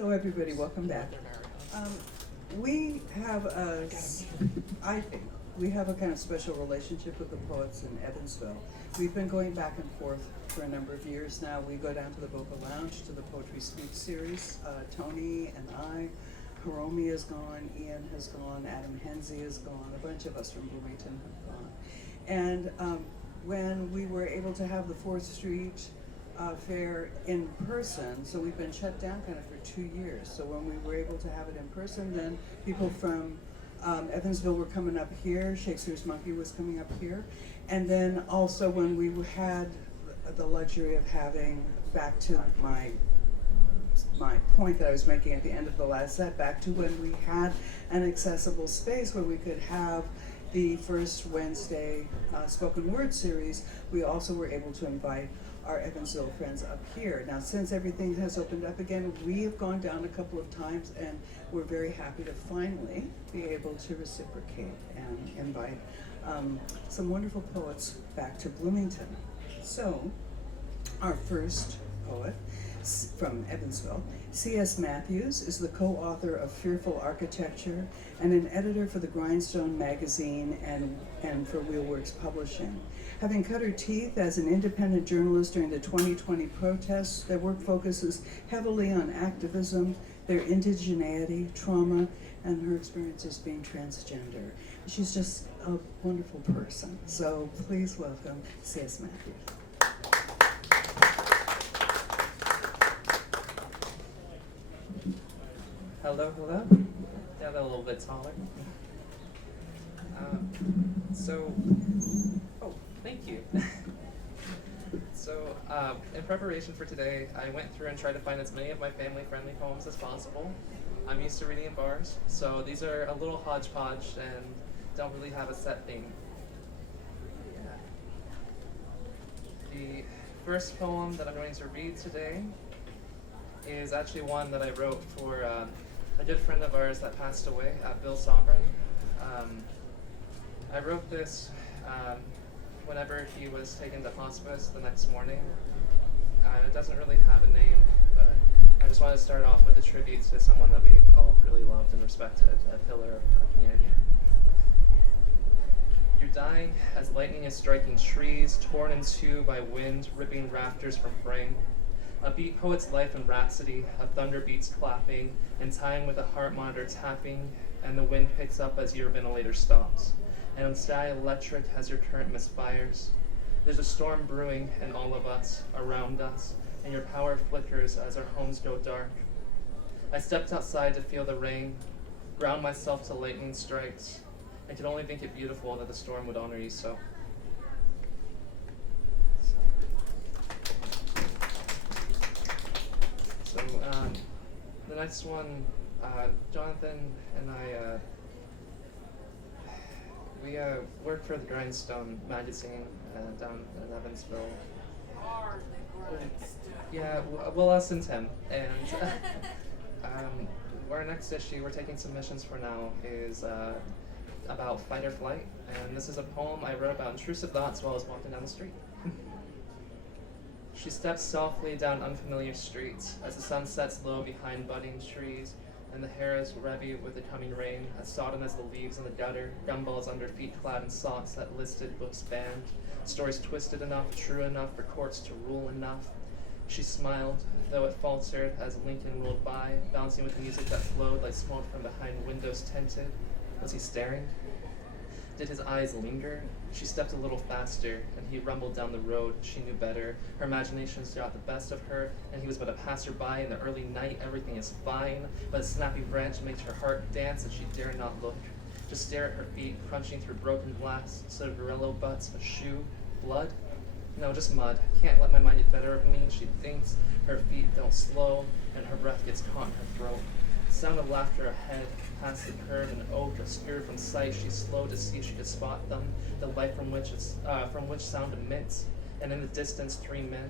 So everybody, welcome back. Um, we have I think, we have a kind of special relationship with the poets in Evansville. We've been going back and forth for a number of years now. We go down to the Vocal Lounge to the Poetry Speak series. Tony and I, Hiromi is gone, Ian has gone, Adam Henze is gone, a bunch of us from Bloomington have gone. And when we were able to have the 4th Street fair in person, so we've been shut down kind of for 2 years. So when we were able to have it in person, then people from Evansville were coming up here, Shakespeare's Monkey was coming up here. And then also when we had the luxury of having, back to my point that I was making at the end of the last set, back to when we had an accessible space where we could have the first Wednesday spoken word series, we also were able to invite our Evansville friends up here. Now, since everything has opened up again, we have gone down a couple of times, and we're very happy to finally be able to reciprocate and invite some wonderful poets back to Bloomington. So, our first poet from Evansville, C.S. Mathews, is the co-author of Fearful Architecture and an editor for the Grindstone magazine and for Wheelworks Publishing. Having cut her teeth as an independent journalist during the 2020 protests, their work focuses heavily on activism, their indigeneity, trauma, and her experiences being transgender. She's just a wonderful person. So please welcome C.S. Mathews. Hello, hello. Yeah, they're a little bit taller. Oh, thank you. In preparation for today, I went through and tried to find as many of my family-friendly poems as possible. I'm used to reading in bars, so these are a little hodgepodge and don't really have a set theme. Yeah. The first poem that I'm going to read today is actually one that I wrote for a good friend of ours that passed away, Bill Sovereign. I wrote this whenever he was taken to hospice the next morning. It doesn't really have a name, but I just want to start off with a tribute to someone that we all really loved and respected, a pillar of our community. You're dying as lightning is striking trees, torn in two by wind, ripping rafters from frame. A beat poet's life and rhapsody, a thunder beats clapping, and time with a heart monitor tapping, and the wind picks up as your ventilator stops. And on sky electric as your current misfires. There's a storm brewing in all of us, around us, and your power flickers as our homes go dark. I stepped outside to feel the rain, ground myself to lightning strikes, and could only think it beautiful that the storm would honor you so. The next one, Jonathan and I, we work for the Grindstone magazine down in Evansville. Yeah, well, us and Tim. And our next issue we're taking submissions for now is about fight or flight. And this is a poem I wrote about intrusive thoughts while I was walking down the street. She steps softly down unfamiliar streets as the sun sets low behind budding trees and the hair is revy with the coming rain, as sodden as the leaves in the gutter, gumballs under feet clad in socks that listed books banned, stories twisted enough, true enough for courts to rule enough. She smiled, though it faltered as Lincoln rolled by, bouncing with music that flowed like smoke from behind windows tinted. Was he staring? Did his eyes linger? She stepped a little faster, and he rumbled down the road. She knew better. Her imaginations got the best of her, and he was but a passerby in the early night. Everything is fine, but a snappy branch makes her heart dance, and she dare not look. Just stare at her feet, crunching through broken glass, cigarillo butts, a shoe, blood? No, just mud. Can't let my mind get better of me, she thinks. Her feet don't slow, and her breath gets caught in her throat. Sound of laughter ahead, past the curve, an oak obscured from sight. She slowed to see if she could spot them, the light from which sound emits. And in the distance, 3 men,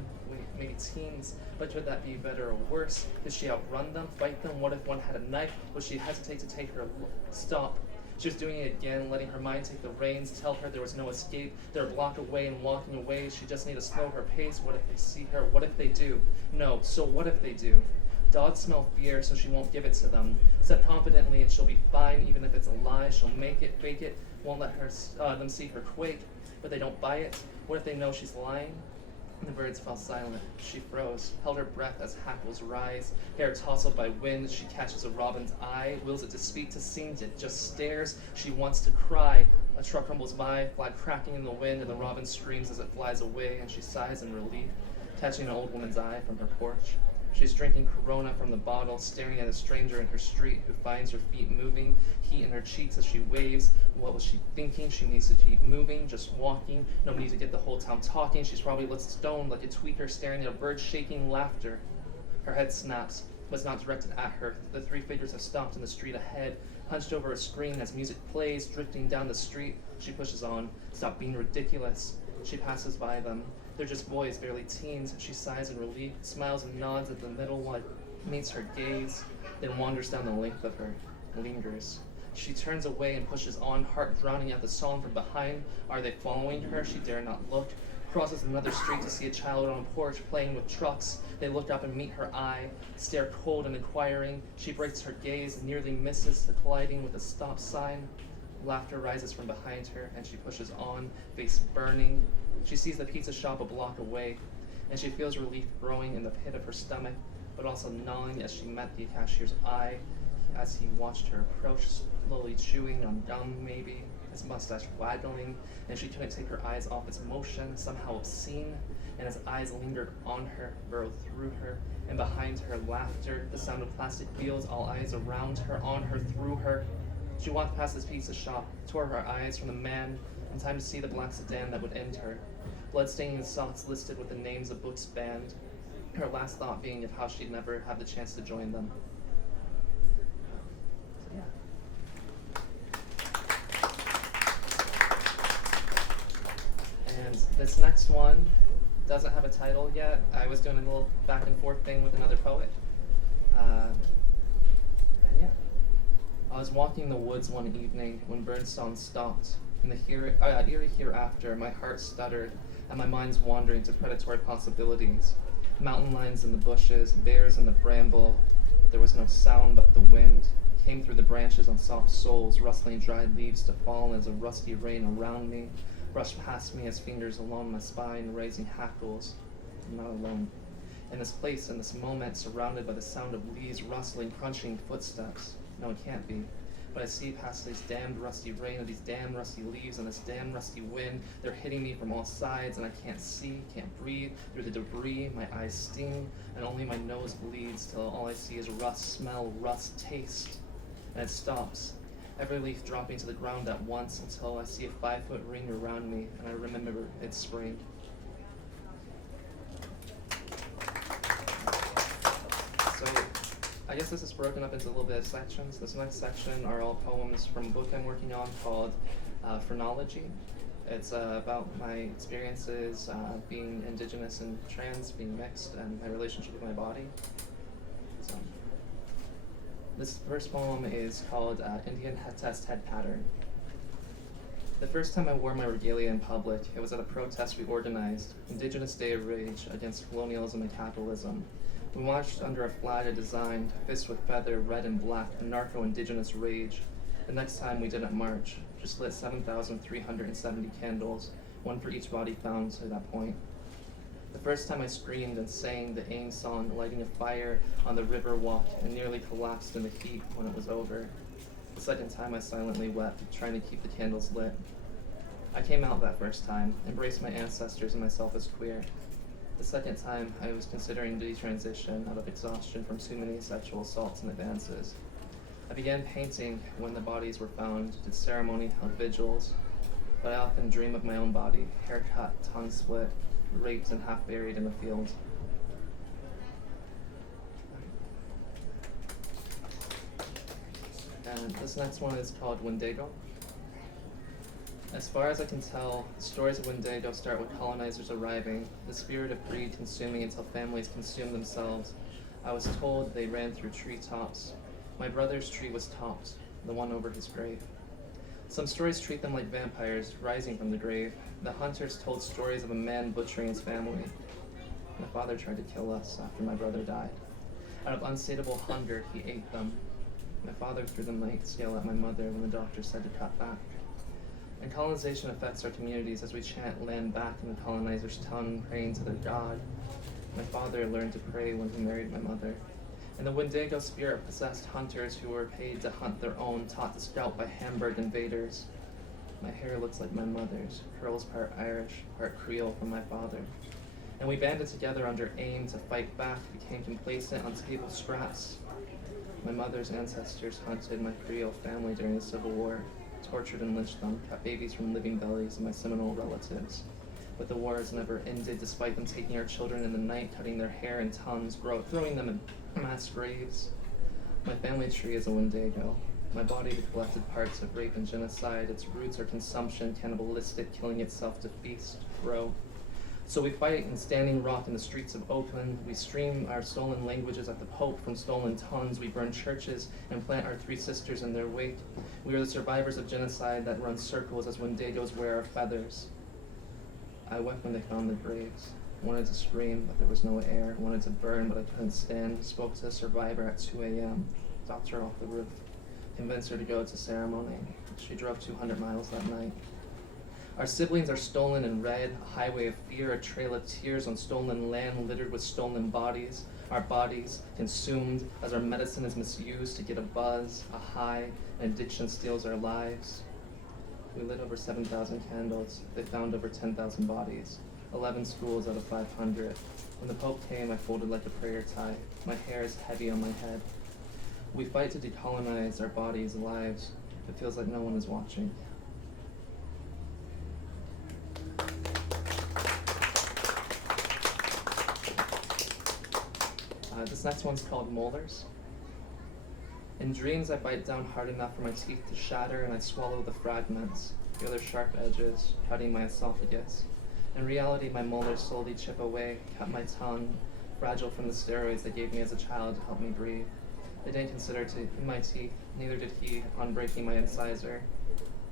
maybe teens. But could that be better or worse? Could she outrun them, fight them? What if one had a knife? Would she hesitate to take her stop? She was doing it again, letting her mind take the reins, tell her there was no escape. They're a block away and walking away. She just needed to slow her pace. What if they see her? What if they do? No, so what if they do? Dogs smell fear, so she won't give it to them. Said confidently, and she'll be fine, even if it's a lie. She'll make it, fake it, won't let them see her quake, but they don't buy it. What if they know she's lying? And the birds fell silent. She froze, held her breath as hackles rise. Hair tousled by wind, she catches a robin's eye, wills it to speak, to sing, it just stares. She wants to cry. A truck rumbles by, flag cracking in the wind, and the robin screams as it flies away, and she sighs in relief, catching an old woman's eye from her porch. She's drinking Corona from the bottle, staring at a stranger in her street who finds her feet moving, heat in her cheeks as she waves. What was she thinking? She needs to keep moving, just walking. No need to get the whole town talking. She's probably lit stoned like a tweaker staring at a bird shaking laughter. Her head snaps, but it's not directed at her. The three figures have stopped in the street ahead, hunched over a screen as music plays, drifting down the street. She pushes on. Stop being ridiculous. She passes by them. They're just boys, barely teens. She sighs in relief, smiles and nods at the middle one, meets her gaze, then wanders down the length of her, lingers. She turns away and pushes on, heart drowning out the song from behind. Are they following her? She dare not look. Crosses another street to see a child on a porch playing with trucks. They look up and meet her eye, stare cold and inquiring. She breaks her gaze and nearly misses the colliding with a stop sign. Laughter rises from behind her, and she pushes on, face burning. She sees the pizza shop a block away, and she feels relief growing in the pit of her stomach, but also gnawing as she met the cashier's eye, as he watched her approach, slowly chewing on gum maybe, his mustache waggling, and she couldn't take her eyes off its motion, somehow obscene, and his eyes lingered on her, burrowed through her, and behind her laughter, the sound of plastic wheels, all eyes around her, on her, through her. She walked past this pizza shop, tore her eyes from the man, in time to see the black sedan that would end her. Blood-staining socks listed with the names of books banned, her last thought being of how she'd never have the chance to join them. So yeah. And this next one doesn't have a title yet. I was doing a little back and forth thing with another poet. And yeah. I was walking the woods one evening when birdsong stopped. In the eerie hereafter, my heart stuttered, and my mind's wandering to predatory possibilities. Mountain lions in the bushes, bears in the bramble, but there was no sound but the wind. Came through the branches on soft soles, rustling dried leaves to fall as a rusty rain around me, brushed past me as fingers along my spine, raising hackles. I'm not alone. In this place, in this moment, surrounded by the sound of leaves rustling, crunching footsteps. No, it can't be. But I see past this damned rusty rain and these damn rusty leaves and this damn rusty wind. They're hitting me from all sides and I can't see, can't breathe. Through the debris, my eyes sting, and only my nose bleeds till all I see is rust smell, rust taste. And it stops. Every leaf dropping to the ground at once until I see a 5-foot ring around me and I remember it's spring. So, I guess this is broken up into a little bit of sections. This next section are all poems from a book I'm working on called Phrenology. It's about my experiences being indigenous and trans, being mixed, and my relationship with my body. So, this first poem is called Indian Test Head Pattern. The first time I wore my regalia in public, it was at a protest we organized, Indigenous Day of Rage, against colonialism and capitalism. We marched under a flag I designed, fist with feather, red and black, narco-indigenous rage. The next time we didn't march, just lit 7,370 candles, one for each body found to that point. The first time I screamed and sang the AIM song, lighting a fire on the river walk, and nearly collapsed in the heat when it was over. The second time I silently wept, trying to keep the candles lit. I came out that first time, embraced my ancestors and myself as queer. The second time, I was considering detransition out of exhaustion from too many sexual assaults and advances. I began painting when the bodies were found, did ceremony, held vigils, but I often dream of my own body, haircut, tongue split, raped and half buried in a field. And this next one is called Wendigo. As far as I can tell, the stories of Wendigo start with colonizers arriving, the spirit of greed consuming until families consume themselves. I was told they ran through treetops. My brother's tree was topped, the one over his grave. Some stories treat them like vampires rising from the grave. The hunters told stories of a man butchering his family. My father tried to kill us after my brother died. Out of unsatiable hunger, he ate them. My father threw the night scale at my mother when the doctor said to cut back. And colonization affects our communities as we chant land back in the colonizer's tongue, praying to their God. My father learned to pray when he married my mother. And the Wendigo spirit possessed hunters who were paid to hunt their own, taught to scout by Hamburg invaders. My hair looks like my mother's, curls part Irish, part Creole from my father. And we banded together under aim to fight back, became complacent on table scraps. My mother's ancestors hunted my Creole family during the Civil War, tortured and lynched them, cut babies from living bellies of my Seminole relatives. But the wars never ended, despite them taking our children in the night, cutting their hair in tons, throwing them in mass graves. My family tree is a Wendigo. My body, the collected parts of rape and genocide. Its roots are consumption, cannibalistic, killing itself to feast, grow. So we fight in Standing Rock in the streets of Oakland. We stream our stolen languages at the Pope from stolen tongues. We burn churches and plant our three sisters in their wake. We are the survivors of genocide that run circles as Wendigos wear our feathers. I wept when they found the graves. Wanted to scream, but there was no air. Wanted to burn, but I couldn't stand. Spoke to a survivor at 2 a.m. Dropped her off the roof. Convinced her to go to ceremony. She drove 200 miles that night. Our siblings are stolen and red, a highway of fear, a trail of tears on stolen land littered with stolen bodies. Our bodies consumed as our medicine is misused to get a buzz, a high, and addiction steals our lives. We lit over 7,000 candles. They found over 10,000 bodies, 11 schools out of 500. When the Pope came, I folded like a prayer tie. My hair is heavy on my head. We fight to decolonize our bodies, lives. It feels like no one is watching. This next one's called Molars. In dreams, I bite down hard enough for my teeth to shatter, and I swallow the fragments, the other sharp edges, cutting my esophagus. In reality, my molars slowly chip away, cut my tongue, fragile from the steroids they gave me as a child to help me breathe. They didn't consider my teeth, neither did he, on breaking my incisor.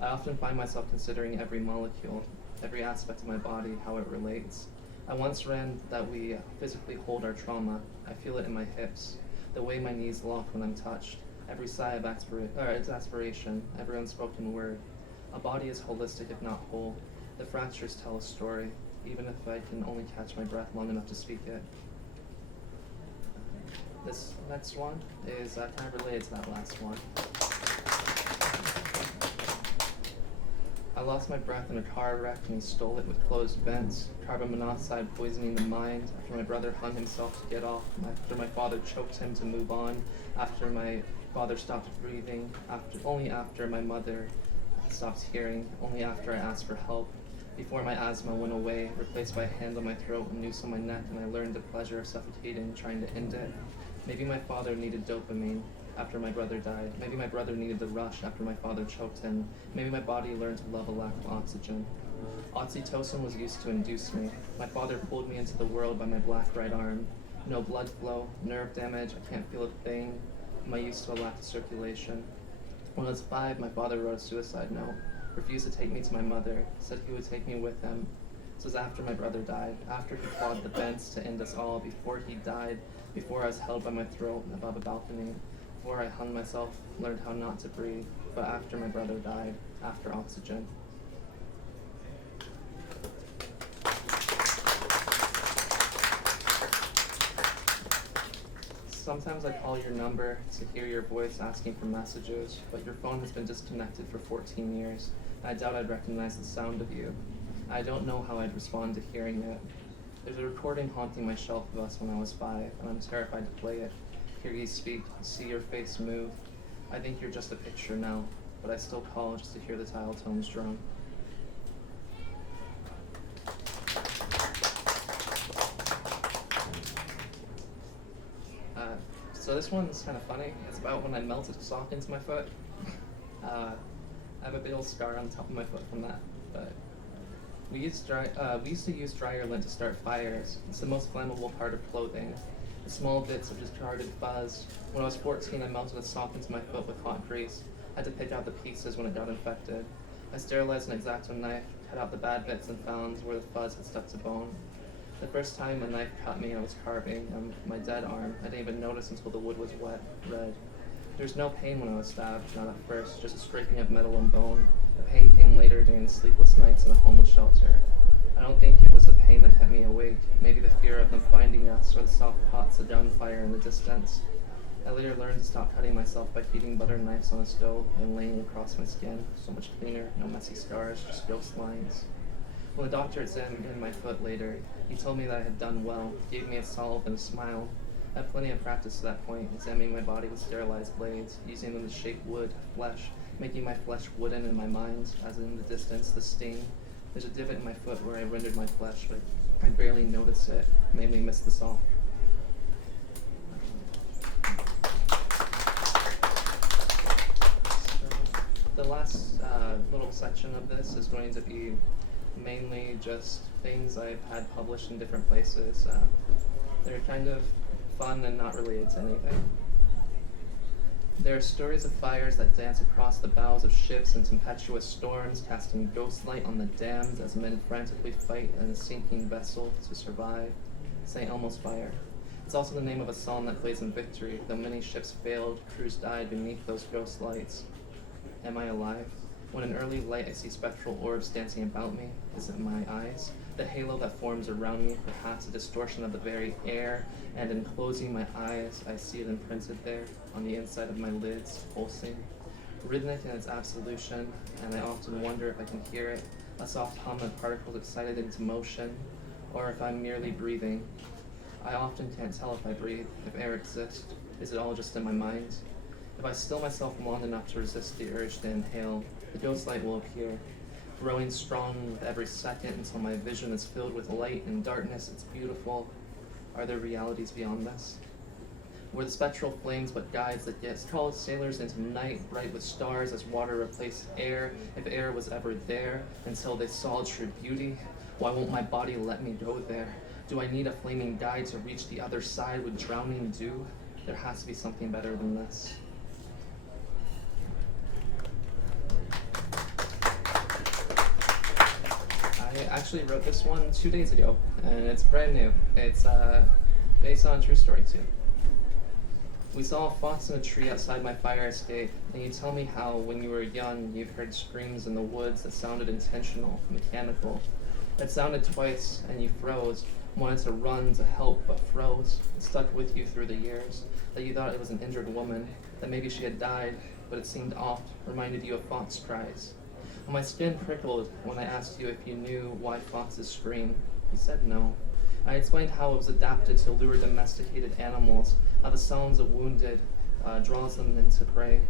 I often find myself considering every molecule, every aspect of my body, how it relates. I once read that we physically hold our trauma. I feel it in my hips, the way my knees lock when I'm touched, every sigh of exasperation, every unspoken word. A body is holistic if not whole. The fractures tell a story, even if I can only catch my breath long enough to speak it. This next one is kind of related to that last one. I lost my breath in a car wreck and he stole it with closed vents, carbon monoxide poisoning the mind, after my brother hung himself to get off, after my father choked him to move on, after my father stopped breathing, only after my mother stopped hearing, only after I asked for help, before my asthma went away, replaced by a hand on my throat and noose on my neck, and I learned the pleasure of suffocating, trying to end it. Maybe my father needed dopamine after my brother died. Maybe my brother needed the rush after my father choked him. Maybe my body learned to love a lack of oxygen. Oxytocin was used to induce me. My father pulled me into the world by my black right arm. No blood flow, nerve damage, I can't feel a thing. Am I used to a lack of circulation? When I was 5, my father wrote a suicide note. Refused to take me to my mother, said he would take me with him. This was after my brother died, after he clawed the vents to end us all, before he died, before I was held by my throat above a balcony, before I hung myself, learned how not to breathe, but after my brother died, after oxygen. Sometimes I call your number to hear your voice asking for messages, but your phone has been disconnected for 14 years. I doubt I'd recognize the sound of you. I don't know how I'd respond to hearing it. There's a recording haunting my shelf of us when I was 5, and I'm terrified to play it. Hear you speak, see your face move. I think you're just a picture now, but I still call just to hear the tile tones drum. So this one's kind of funny. It's about when I melted a sock into my foot. I have a big old scar on the top of my foot from that. But we used to use dryer lint to start fires. It's the most flammable part of clothing. The small bits of discarded fuzz. When I was 14, I melted a sock into my foot with hot grease. I had to pick out the pieces when it got infected. I sterilized an X-Acto knife, cut out the bad bits and found where the fuzz had stuck to bone. The first time a knife cut me, I was carving my dead arm. I didn't even notice until the wood was wet, red. There was no pain when I was stabbed, not at first, just a scraping of metal and bone. The pain came later during the sleepless nights in a homeless shelter. I don't think it was the pain that kept me awake, maybe the fear of them finding us or the soft pots of gunfire in the distance. I later learned to stop cutting myself by heating butter knives on a stove and laying across my skin. So much cleaner, no messy scars, just ghost lines. When the doctor examined my foot later, he told me that I had done well, gave me a salve and a smile. I had plenty of practice to that point, examining my body with sterilized blades, using them to shape wood, flesh, making my flesh wooden in my mind, as in the distance, the sting. There's a divot in my foot where I rendered my flesh, but I barely noticed it. It made me miss the saw. The last little section of this is going to be mainly just things I've had published in different places. They're kind of fun and not related to anything. There are stories of fires that dance across the bows of ships in tempestuous storms, casting ghost light on the damned as men frantically fight in a sinking vessel to survive. St. Elmo's Fire. It's also the name of a psalm that plays in victory. Though many ships failed, crews died beneath those ghost lights. Am I alive? When in early light I see spectral orbs dancing about me, is it my eyes? The halo that forms around me, perhaps a distortion of the very air, and in closing my eyes, I see it imprinted there, on the inside of my lids, pulsing. Rhythmic in its absolution, and I often wonder if I can hear it, a soft hum of particles excited into motion, or if I'm merely breathing. I often can't tell if I breathe, if air exists. Is it all just in my mind? If I still myself long enough to resist the urge to inhale, the ghost light will appear, growing strong with every second until my vision is filled with light and darkness. It's beautiful. Are there realities beyond this? Were the spectral flames but guides that yet called sailors into night, bright with stars as water replaced air, if air was ever there, until they saw true beauty? Why won't my body let me go there? Do I need a flaming guide to reach the other side with drowning dew? There has to be something better than this. I actually wrote this one 2 days ago, and it's brand new. It's based on a true story too. We saw a fox in a tree outside my fire escape, and you tell me how when you were young you'd heard screams in the woods that sounded intentional, mechanical. It sounded twice, and you froze, wanted to run to help, but froze. It stuck with you through the years, that you thought it was an injured woman, that maybe she had died, but it seemed off, reminded you of fox cries. My skin prickled when I asked you if you knew why foxes scream. You said no. I explained how it was adapted to lure domesticated animals, how the sounds of wounded draws them into prey.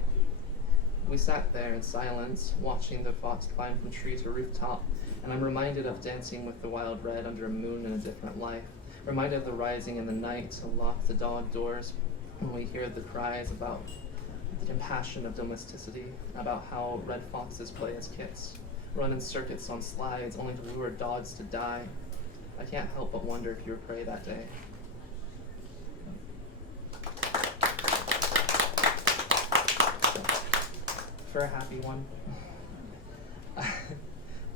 We sat there in silence, watching the fox climb from tree to rooftop, and I'm reminded of dancing with the wild red under a moon in a different life, reminded of the rising in the night to lock the dog doors when we hear the cries about the compassion of domesticity, about how red foxes play as kits, run in circuits on slides only to lure dogs to die. I can't help but wonder if you were prey that day. For a happy one.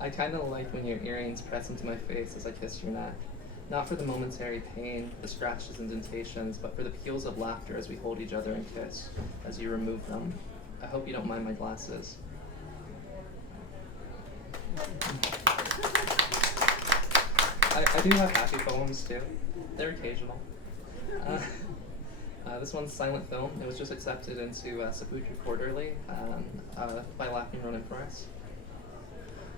I kind of like when your earrings press into my face as I kiss your neck. Not for the momentary pain, the scratches and indentations, but for the peals of laughter as we hold each other and kiss, as you remove them. I hope you don't mind my glasses. I do have happy poems too. They're occasional. This one's silent film. It was just accepted into Sepulchre Quarterly by Laughing Ronin Press.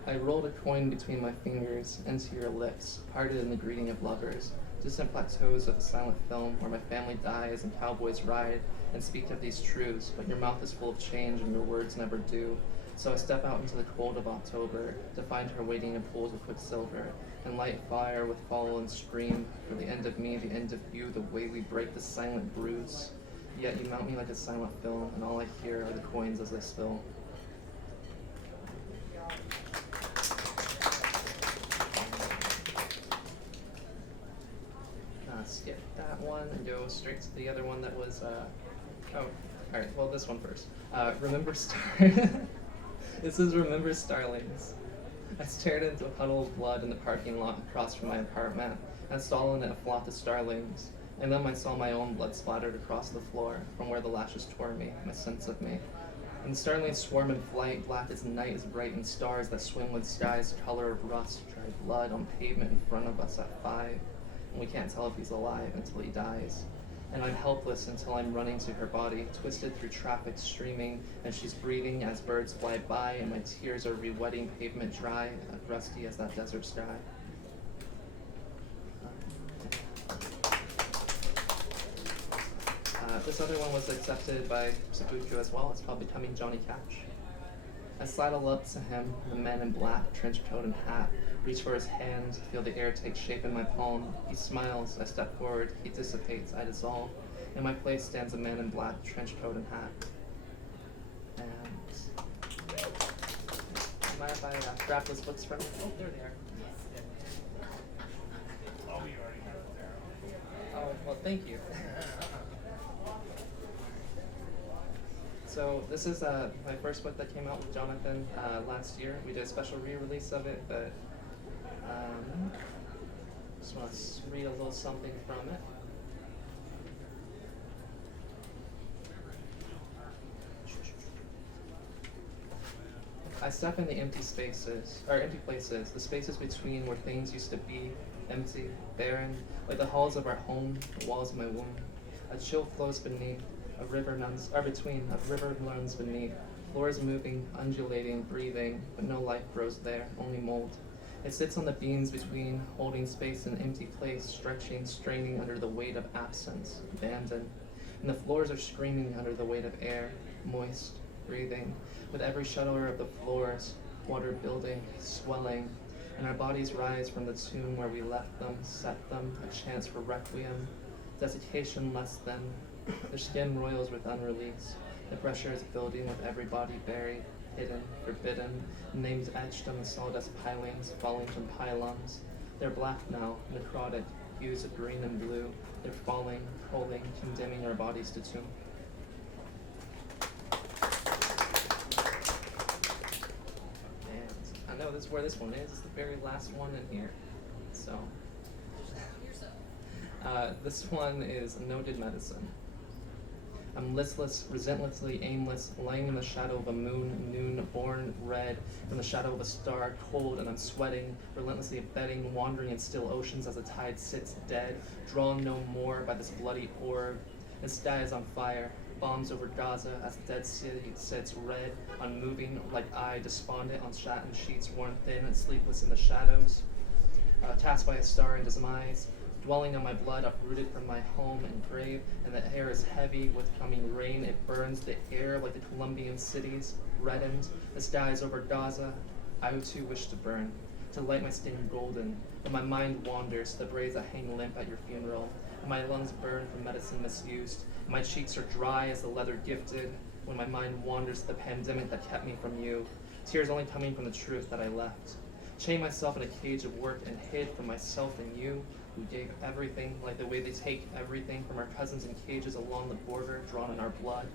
I rolled a coin between my fingers into your lips, parted in the greeting of lovers, distant plateaus of a silent film where my family dies and cowboys ride and speak of these truths, but your mouth is full of change and your words never do. So I step out into the cold of October to find her waiting in pools of quicksilver and light fire with fall and scream for the end of me, the end of you, the way we break the silent bruise. Yet you mount me like a silent film, and all I hear are the coins as they spill. Skip that one and go straight to the other one that was, alright, well this one first. This is Remember Starlings. I stared into a puddle of blood in the parking lot across from my apartment, and saw in it a flock of starlings. And then I saw my own blood splattered across the floor from where the lashes tore me, my sense of me. And the starlings swarm in flight, black as night, as bright in stars that swim with skies color of rust, dried blood on pavement in front of us at 5. And we can't tell if he's alive until he dies. And I'm helpless until I'm running to her body, twisted through traffic streaming, and she's breathing as birds fly by, and my tears are re-wetting pavement dry, rusty as that desert sky. This other one was accepted by Sabuku as well. It's called Becoming Johnny Cash. I sidle up to him, the man in black, trench coat and hat, reach for his hand, feel the air take shape in my palm. He smiles, I step forward, he dissipates, I dissolve. In my place stands a man in black, trench coat and hat. And mind if I grab those books from you? Oh, there they are. Oh, you already have it there. Oh, well, thank you. So this is my first book that came out with Jonathan last year. We did a special re-release of it, but just want to read a little something from it. I step in the empty spaces, or empty places, the spaces between where things used to be, empty, barren, like the halls of our home, the walls of my womb. A chill flows beneath, a river runs beneath, floors moving, undulating, breathing, but no life grows there, only mold. It sits on the beams between, holding space in empty place, stretching, straining under the weight of absence, abandon. And the floors are screaming under the weight of air, moist, breathing, with every shudder of the floors, water building, swelling, and our bodies rise from the tomb where we left them, set them, a chance for requiem, desiccation less than. Their skin roils with unreleased. The pressure is building with every body buried, hidden, forbidden, names etched on the sawdust pilings, falling from pylons. They're black now, necrotic, hues of green and blue. They're falling, holding, condemning our bodies to tomb. And I know this is where this one is. It's the very last one in here. So, this one is Noted Medicine. I'm listless, relentlessly aimless, lying in the shadow of a moon, noon, born red, in the shadow of a star, cold, and I'm sweating, relentlessly abetting, wandering in still oceans as the tide sits dead, drawn no more by this bloody orb. The sky is on fire, bombs over Gaza as the dead city sits red, unmoving, like I, despondent on satin sheets worn thin and sleepless in the shadows, tasked by a star in demise. Dwelling on my blood, uprooted from my home and grave, and the air is heavy with coming rain. It burns the air like the Colombian cities, reddened. The skies over Gaza. I too wish to burn, to light my skin golden. But my mind wanders to the braids that hang limp at your funeral. And my lungs burn from medicine misused. And my cheeks are dry as the leather gifted. When my mind wanders to the pandemic that kept me from you. Tears only coming from the truth that I left. Chained myself in a cage of work and hid from myself and you. Who gave everything, like the way they take everything from our cousins in cages along the border, drawn in our blood.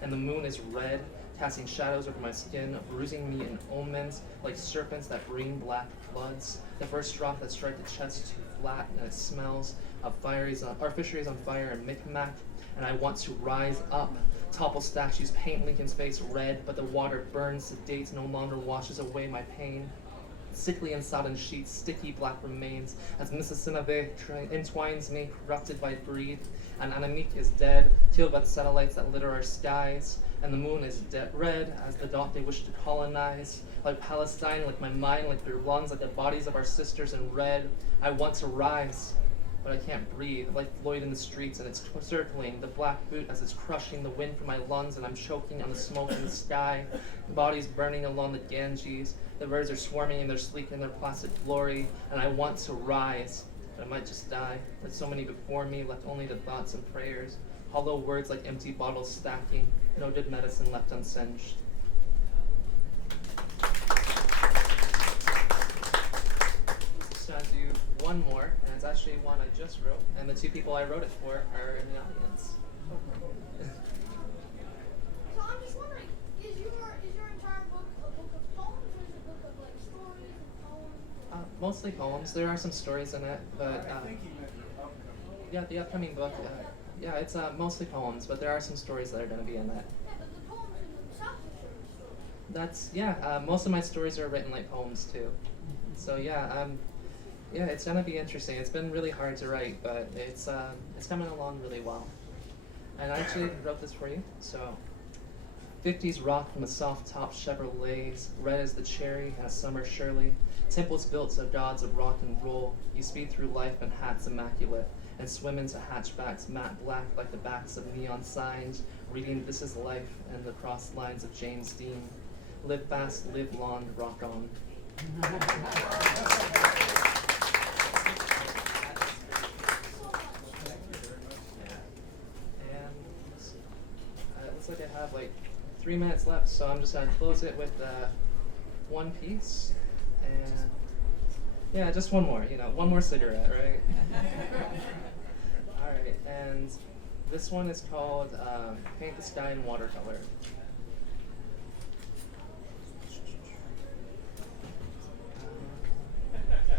And the moon is red, casting shadows over my skin, bruising me in omens, like serpents that bring black floods. The first drop that strike the chest too flat, and it smells of our fisheries on fire and Micmac. And I want to rise up, topple statues, paint Lincoln's face red, but the water burns, sedates, no longer washes away my pain. Sickly and sodden sheets, sticky black remains, as Mississippi entwines me, corrupted by greed. And Anamik is dead, killed by the satellites that litter our skies. And the moon is red, as the dot they wish to colonize. Like Palestine, like my mind, like their lungs, like the bodies of our sisters in red. I want to rise, but I can't breathe. Like Floyd in the streets, and it's circling, the black boot as it's crushing the wind from my lungs, and I'm choking on the smoke in the sky. Bodies burning along the Ganges. The birds are swarming in their sleek and their placid glory, and I want to rise, but I might just die. With so many before me, left only the thoughts and prayers. Hollow words like empty bottles stacking, no good medicine left unsinged. So I'll do one more, and it's actually one I just wrote, and the two people I wrote it for are in the audience. So I'm just wondering, is your entire book a book of poems, or is it a book of like stories and poems? mostly poems. There are some stories in it, but I think he meant your upcoming. yeah, the upcoming book, yeah, it's mostly poems, but there are some stories that are going to be in it. Yeah, but the poems in the South are stories. That's most of my stories are written like poems too. So yeah, it's gonna be interesting. It's been really hard to write, but it's coming along really well. And I actually wrote this for you. So, 50s rock from the soft-top Chevrolets, red as the cherry and a summer Shirley. Temples built of gods of rock and roll. You speed through life in hats immaculate and swim into hatchbacks matte black like the backs of neon signs, reading "This is life" and the crossed lines of James Dean. Live fast, live long, rock on. It looks like I have like 3 minutes left, so I'm just gonna close it with one piece, and yeah, just one more. One more cigarette, right? All right, and this one is called "Paint the Sky in Watercolor."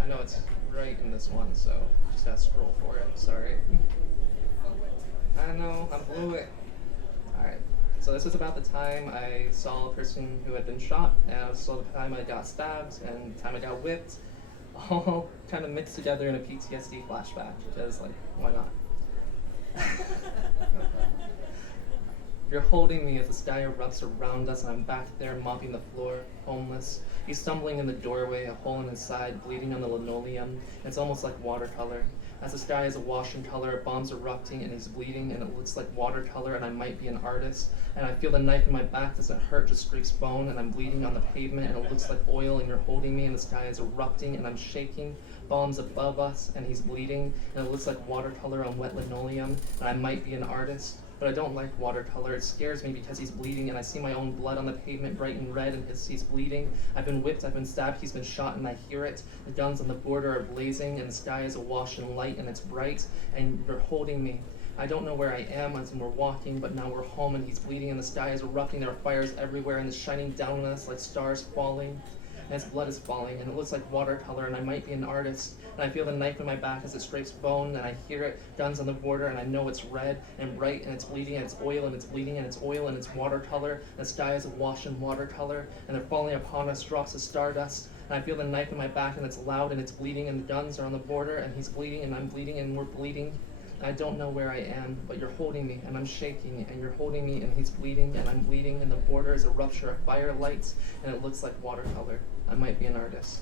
I know it's right in this one, so just gotta scroll for it. Sorry. I know, I blew it. Alright, so this was about the time I saw a person who had been shot, and also the time I got stabbed, and the time I got whipped, all kind of mixed together in a PTSD flashback, because, like, why not? You're holding me as the sky erupts around us, and I'm back there mopping the floor, homeless. He's stumbling in the doorway, a hole in his side, bleeding on the linoleum. It's almost like watercolor. As the sky is awash in color, bombs erupting, and he's bleeding, and it looks like watercolor, and I might be an artist. And I feel the knife in my back doesn't hurt, just scrapes bone, and I'm bleeding on the pavement, and it looks like oil, and you're holding me, and the sky is erupting, and I'm shaking. Bombs above us, and he's bleeding, and it looks like watercolor on wet linoleum, and I might be an artist. But I don't like watercolor. It scares me because he's bleeding, and I see my own blood on the pavement bright and red, and he's bleeding. I've been whipped, I've been stabbed, he's been shot, and I hear it. The guns on the border are blazing, and the sky is awash in light, and it's bright, and you're holding me. I don't know where I am as we're walking, but now we're home, and he's bleeding, and the sky is erupting. There are fires everywhere, and it's shining down on us like stars falling. And his blood is falling, and it looks like watercolor, and I might be an artist. And I feel the knife in my back as it scrapes bone, and I hear it, guns on the border, and I know it's red and bright, and it's bleeding, and it's oil, and it's bleeding, and it's oil, and it's watercolor, and the sky is awash in watercolor, and they're falling upon us, drops of stardust. And I feel the knife in my back, and it's loud, and it's bleeding, and the guns are on the border, and he's bleeding, and I'm bleeding, and we're bleeding. I don't know where I am, but you're holding me, and I'm shaking, and you're holding me, and he's bleeding, and I'm bleeding, and the border is a rupture of fire lights, and it looks like watercolor. I might be an artist.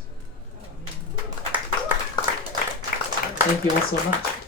Thank you all so much.